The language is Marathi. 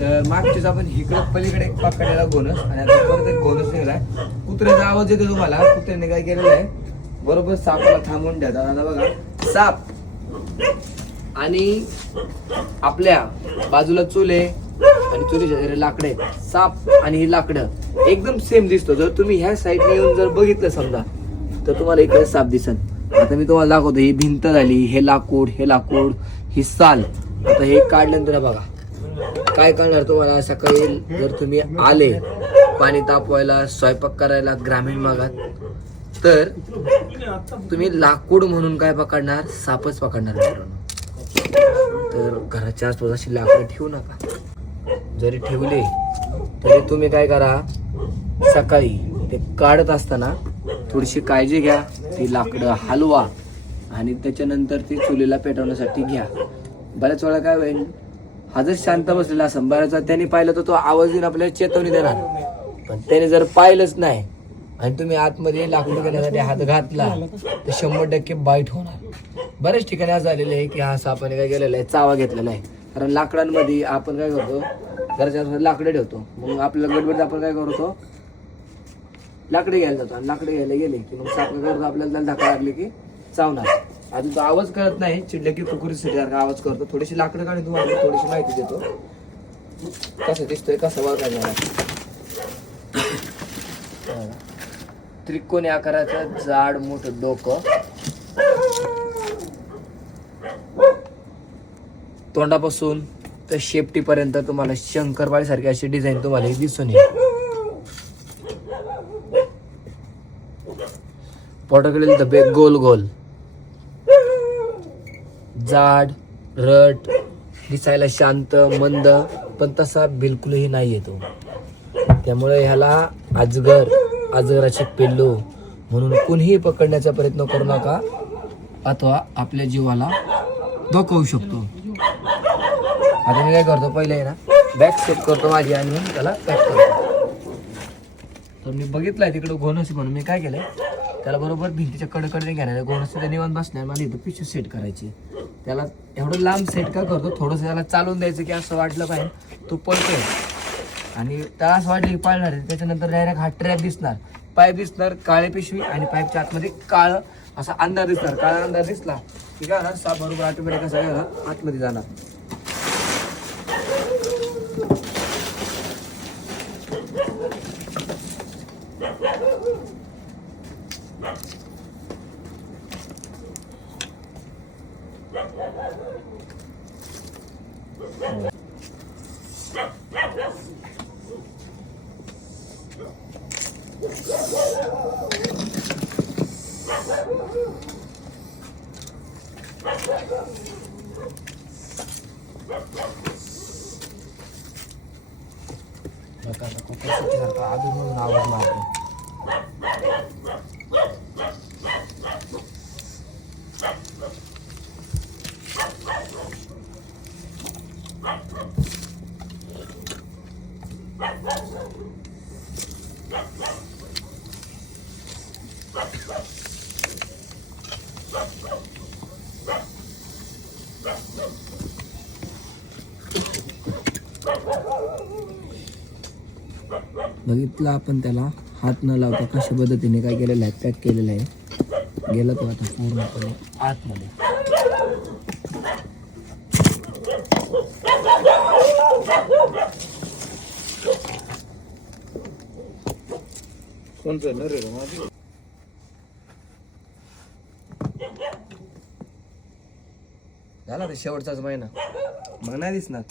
तर मागच्याच आपण इकडं पलीकडे एक पकडलेला गोनस. आणि आता परत एक गोनस निघालाय. कुत्र्याचा आवाज येतो तुम्हाला. कुत्र्याने काय केलेलं आहे? बरोबर सापाला थांबवून द्या. दादा बघा. साप. आणि आपल्या बाजूला चुले आणि चुलीच्या जरी लाकडे साप आणि ही लाकडं. एकदम सेम दिसतो. जर तुम्ही ह्या साईडने येऊन जर बघितलं समजा तर तुम्हाला इकडे साप दिसन. आता मी तुम्हाला दाखवतो ही भिंत झाली हे लाकूड हे लाकूड ही साल. आता हे काढल्यानंतर बघा. काय करणार तुम्हाला? सकाळी जर तुम्ही आले पाणी तापवायला स्वयंपाक करायला ग्रामीण भागात तर तुम्ही लाकूड म्हणून काय पकडणार? सापच पकडणार तर घराच्या आसपास अशी लाकडं ठेवू नका. जरी ठेवले तरी तुम्ही काय करा? सकाळी ते काढत असताना थोडीशी काळजी घ्या. ती लाकडं हलवा आणि त्याच्यानंतर ती चुलीला पेटवण्यासाठी घ्या. बऱ्याच वेळा काय होईल हा जर शांत बसलेला असं बऱ्याच त्यांनी पाहिलं तर तो आवाज देऊन आपल्याला चेतवणी देणार पण त्याने जर पाहिलंच नाही आणि तुम्ही आतमध्ये लाकूड घेण्यासाठी हात घातला तर शंभर टक्के बाईट होणार. बऱ्याच ठिकाणी असं झालेलं आहे की हा सापाने काय केलेला आहे चावा घेतलेला आहे. कारण लाकडांमध्ये आपण काय करतो घराच्या लाकडं ठेवतो. मग आपल्याला गडबड आपण काय करतो लाकडे घ्यायला जातो. आणि लाकडे घ्यायला गेले की मग साप काय करतो आपल्याला त्याला धक्का लागले की चावणार. अजून तो आवाज करत नाही. चिडले की कुकुरी सारखा आवाज करतो. थोडीशी लाकडं काढून तुम्हाला थोडीशी माहिती देतो. कसं दिसतोय कसं बघायचं मला. त्रिकोणी आकाराचं जाड मोठं डोकं. तोंडापासून तर शेपटीपर्यंत तुम्हाला शंकरपाळी सारखी अशी डिझाईन तुम्हाला दिसून येईल. पोटाकडील धबे गोल गोल जाड रट दिसायला शांत मंद पण तसा बिलकुलही नाही येतो. त्यामुळे ह्याला अजगर अजगराचे पिल्लू म्हणून कुणीही पकडण्याचा प्रयत्न करू नका अथवा आपल्या जीवाला धोकावू शकतो. आता मी काय करतो पहिले ना बॅग सेट करतो माझी आणि त्याला पॅक करतो. तर मी बघितलंय तिकडं घोणस म्हणून. मी काय केलंय त्याला बरोबर भिंतीच्या कडकडे घेणार घोणसी निवांत बसणार मला इथं पिशवी सेट करायची. त्याला एवढं लांब सेट का करतो थोडंसं त्याला चालून द्यायचं की असं वाटलं पाहिजे. तो पळतोय. आणि त्याला असं वाटलं की पाळणार आहे. त्याच्यानंतर डायरेक्ट हा ट्रॅप दिसणार. पाईप दिसणार काळे पिशवी आणि पाईपच्या आतमध्ये काळं असा अंधार दिसणार. काळा अंधार दिसला की काय होणार? साप बरोबर ऑटोमॅटिक असा काय आतमध्ये जाणार. बघा आता कुकर सारखा आधून बघितलं आपण त्याला. हात न लावता कशा पद्धतीने काय केलेलं आहे पॅक केलेलं आहे. गेला तो आता पूर्णपणे आतमध्ये. कोणतं नर रे माझी झाला ते शेवटचाच महिना. मग नाही दिसणार